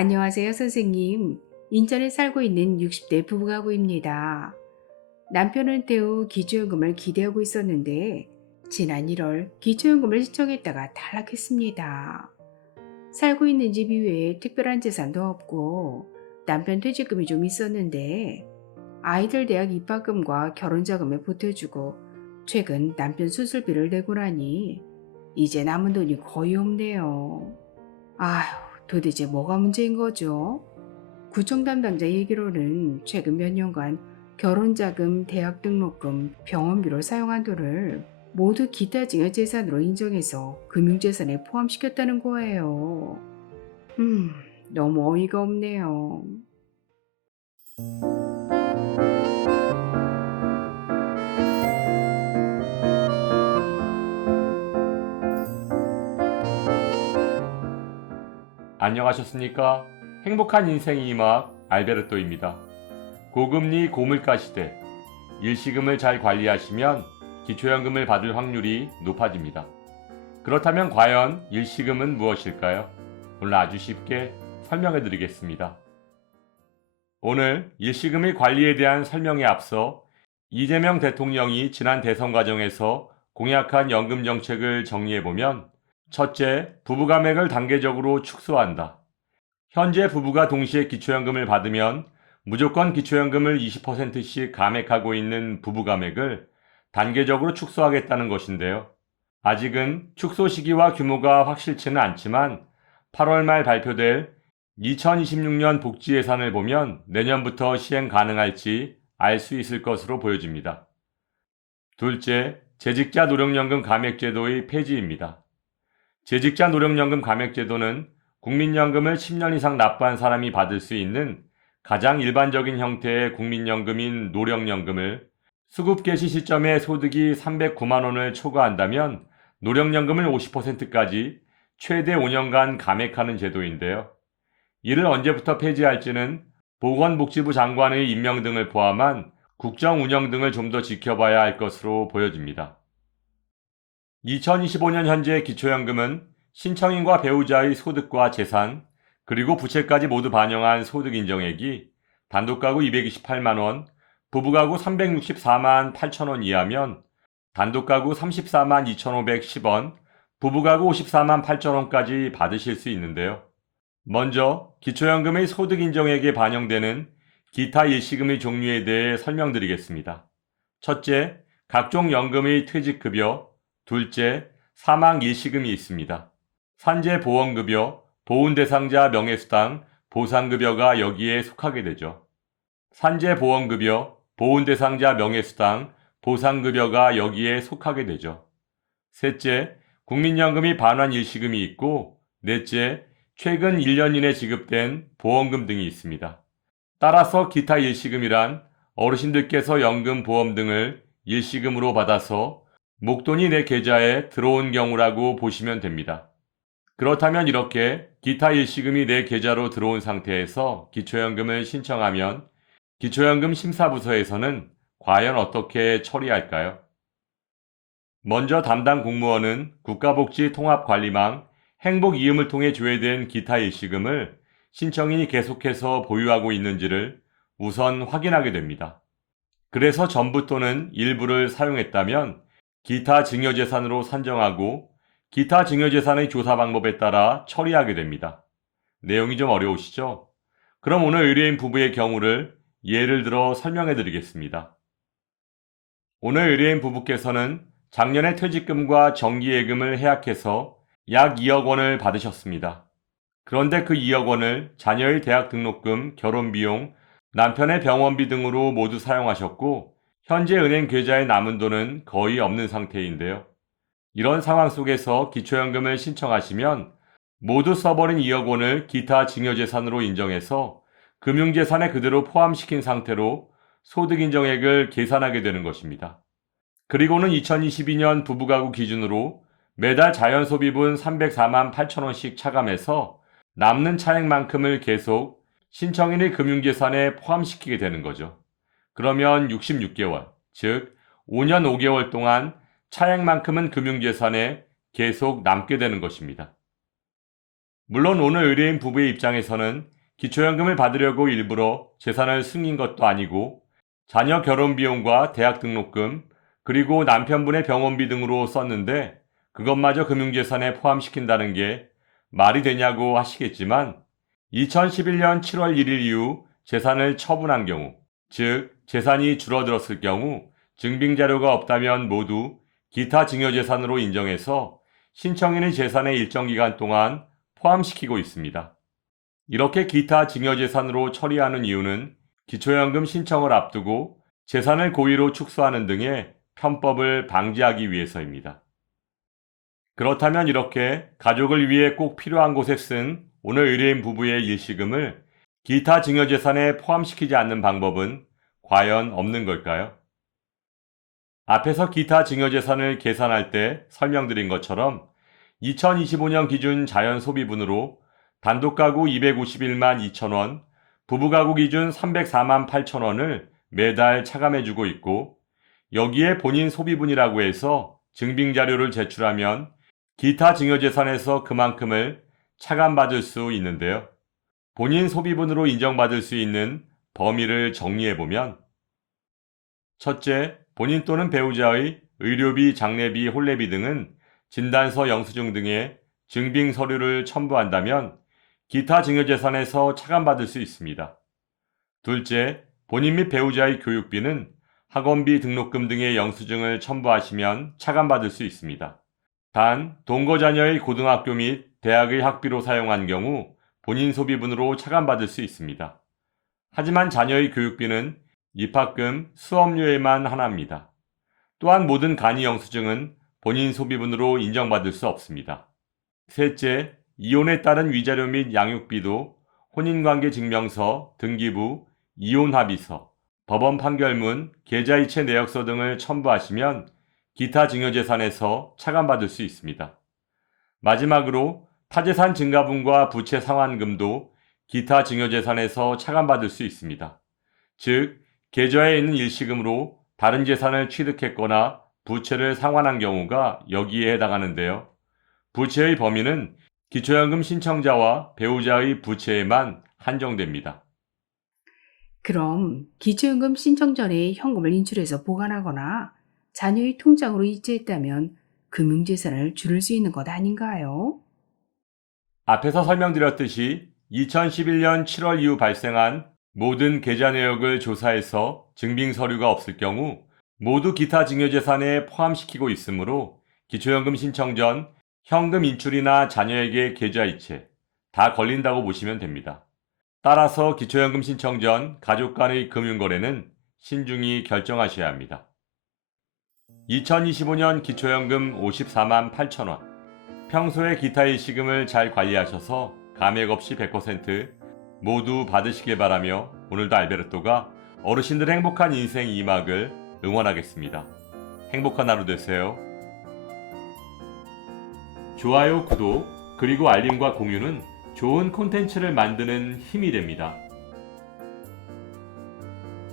안녕하세요, 선생님. 인천에 살고 있는 60대 부부가구입니다. 남편 은퇴 후 기초연금을 기대하고 있었는데 지난 1월 기초연금을 신청했다가 탈락했습니다. 살고 있는 집 이외에 특별한 재산도 없고 남편 퇴직금이 좀 있었는데 아이들 대학 입학금과 결혼자금에 보태주고 최근 남편 수술비를 내고 나니 이제 남은 돈이 거의 없네요. 아휴, 도대체 뭐가 문제인 거죠? 구청 담당자 얘기로는 최근 몇 년간 결혼자금, 대학 등록금, 병원비로 사용한 돈을 모두 기타 증여재산으로 인정해서 금융재산에 포함시켰다는 거예요. 너무 어이가 없네요. 안녕하셨습니까? 행복한 인생의 이막 알베르토입니다. 고금리 고물가 시대, 일시금을 잘 관리하시면 기초연금을 받을 확률이 높아집니다. 그렇다면 과연 일시금은 무엇일까요? 오늘 아주 쉽게 설명해 드리겠습니다. 오늘 일시금의 관리에 대한 설명에 앞서 이재명 대통령이 지난 대선 과정에서 공약한 연금 정책을 정리해보면 첫째, 부부 감액을 단계적으로 축소한다. 현재 부부가 동시에 기초연금을 받으면 무조건 기초연금을 20%씩 감액하고 있는 부부 감액을 단계적으로 축소하겠다는 것인데요. 아직은 축소 시기와 규모가 확실치는 않지만 8월 말 발표될 2026년 복지 예산을 보면 내년부터 시행 가능할지 알 수 있을 것으로 보여집니다. 둘째, 재직자 노령연금 감액제도의 폐지입니다. 재직자 노령연금 감액제도는 국민연금을 10년 이상 납부한 사람이 받을 수 있는 가장 일반적인 형태의 국민연금인 노령연금을 수급 개시 시점에 소득이 309만 원을 초과한다면 노령연금을 50%까지 최대 5년간 감액하는 제도인데요. 이를 언제부터 폐지할지는 보건복지부 장관의 임명 등을 포함한 국정 운영 등을 좀 더 지켜봐야 할 것으로 보여집니다. 2025년 현재 기초연금은 신청인과 배우자의 소득과 재산, 그리고 부채까지 모두 반영한 소득 인정액이 단독가구 228만 원, 부부가구 364만 8천 원 이하면 단독가구 34만 2,510원, 부부가구 54만 8천 원까지 받으실 수 있는데요. 먼저 기초연금의 소득 인정액에 반영되는 기타 일시금의 종류에 대해 설명드리겠습니다. 첫째, 각종 연금의 퇴직급여, 둘째, 사망 일시금이 있습니다. 산재보험급여, 보훈대상자 명예수당, 보상급여가 여기에 속하게 되죠. 산재보험급여, 보훈대상자 명예수당, 보상급여가 여기에 속하게 되죠. 셋째, 국민연금이 반환 일시금이 있고, 넷째, 최근 1년 이내 지급된 보험금 등이 있습니다. 따라서 기타 일시금이란 어르신들께서 연금, 보험 등을 일시금으로 받아서 목돈이 내 계좌에 들어온 경우라고 보시면 됩니다. 그렇다면 이렇게 기타 일시금이 내 계좌로 들어온 상태에서 기초연금을 신청하면 기초연금 심사부서에서는 과연 어떻게 처리할까요? 먼저 담당 공무원은 국가복지통합관리망 행복이음을 통해 조회된 기타 일시금을 신청인이 계속해서 보유하고 있는지를 우선 확인하게 됩니다. 그래서 전부 또는 일부를 사용했다면 기타 증여재산으로 산정하고 기타 증여재산의 조사 방법에 따라 처리하게 됩니다. 내용이 좀 어려우시죠? 그럼 오늘 의뢰인 부부의 경우를 예를 들어 설명해 드리겠습니다. 오늘 의뢰인 부부께서는 작년에 퇴직금과 정기예금을 해약해서 약 2억 원을 받으셨습니다. 그런데 그 2억 원을 자녀의 대학 등록금, 결혼비용, 남편의 병원비 등으로 모두 사용하셨고 현재 은행 계좌에 남은 돈은 거의 없는 상태인데요. 이런 상황 속에서 기초연금을 신청하시면 모두 써버린 2억 원을 기타 증여재산으로 인정해서 금융재산에 그대로 포함시킨 상태로 소득인정액을 계산하게 되는 것입니다. 그리고는 2022년 부부가구 기준으로 매달 자연소비분 304만 8천 원씩 차감해서 남는 차액만큼을 계속 신청인의 금융재산에 포함시키게 되는 거죠. 그러면 66개월, 즉 5년 5개월 동안 차액만큼은 금융재산에 계속 남게 되는 것입니다. 물론 오늘 의뢰인 부부의 입장에서는 기초연금을 받으려고 일부러 재산을 숨긴 것도 아니고 자녀 결혼 비용과 대학 등록금, 그리고 남편분의 병원비 등으로 썼는데 그것마저 금융재산에 포함시킨다는 게 말이 되냐고 하시겠지만 2011년 7월 1일 이후 재산을 처분한 경우, 즉 재산이 줄어들었을 경우 증빙자료가 없다면 모두 기타 증여재산으로 인정해서 신청인의 재산의 일정 기간 동안 포함시키고 있습니다. 이렇게 기타 증여재산으로 처리하는 이유는 기초연금 신청을 앞두고 재산을 고의로 축소하는 등의 편법을 방지하기 위해서입니다. 그렇다면 이렇게 가족을 위해 꼭 필요한 곳에 쓴 오늘 의뢰인 부부의 일시금을 기타 증여재산에 포함시키지 않는 방법은 과연 없는 걸까요? 앞에서 기타 증여재산을 계산할 때 설명드린 것처럼 2025년 기준 자연소비분으로 단독가구 251만 2천원, 부부가구 기준 304만 8천원을 매달 차감해주고 있고 여기에 본인 소비분이라고 해서 증빙자료를 제출하면 기타 증여재산에서 그만큼을 차감받을 수 있는데요. 본인 소비분으로 인정받을 수 있는 범위를 정리해보면 첫째, 본인 또는 배우자의 의료비, 장례비, 혼례비 등은 진단서, 영수증 등의 증빙 서류를 첨부한다면 기타 증여재산에서 차감받을 수 있습니다. 둘째, 본인 및 배우자의 교육비는 학원비, 등록금 등의 영수증을 첨부하시면 차감받을 수 있습니다. 단, 동거 자녀의 고등학교 및 대학의 학비로 사용한 경우 본인 소비분으로 차감받을 수 있습니다. 하지만 자녀의 교육비는 입학금, 수업료에만 하나입니다. 또한 모든 간이 영수증은 본인 소비분으로 인정받을 수 없습니다. 셋째, 이혼에 따른 위자료 및 양육비도 혼인관계 증명서, 등기부, 이혼합의서, 법원 판결문, 계좌이체 내역서 등을 첨부하시면 기타 증여재산에서 차감받을 수 있습니다. 마지막으로 타재산 증가분과 부채 상환금도 기타 증여재산에서 차감받을 수 있습니다. 즉, 계좌에 있는 일시금으로 다른 재산을 취득했거나 부채를 상환한 경우가 여기에 해당하는데요. 부채의 범위는 기초연금 신청자와 배우자의 부채에만 한정됩니다. 그럼 기초연금 신청 전에 현금을 인출해서 보관하거나 자녀의 통장으로 이체했다면 금융재산을 줄일 수 있는 것 아닌가요? 앞에서 설명드렸듯이 2011년 7월 이후 발생한 모든 계좌 내역을 조사해서 증빙 서류가 없을 경우 모두 기타 증여재산에 포함시키고 있으므로 기초연금 신청 전 현금 인출이나 자녀에게 계좌 이체 다 걸린다고 보시면 됩니다. 따라서 기초연금 신청 전 가족 간의 금융거래는 신중히 결정하셔야 합니다. 2025년 기초연금 54만 8천원. 평소에 기타 일시금을 잘 관리하셔서 감액 없이 100% 모두 받으시길 바라며 오늘도 알베르토가 어르신들의 행복한 인생 2막을 응원하겠습니다. 행복한 하루 되세요. 좋아요, 구독, 그리고 알림과 공유는 좋은 콘텐츠를 만드는 힘이 됩니다.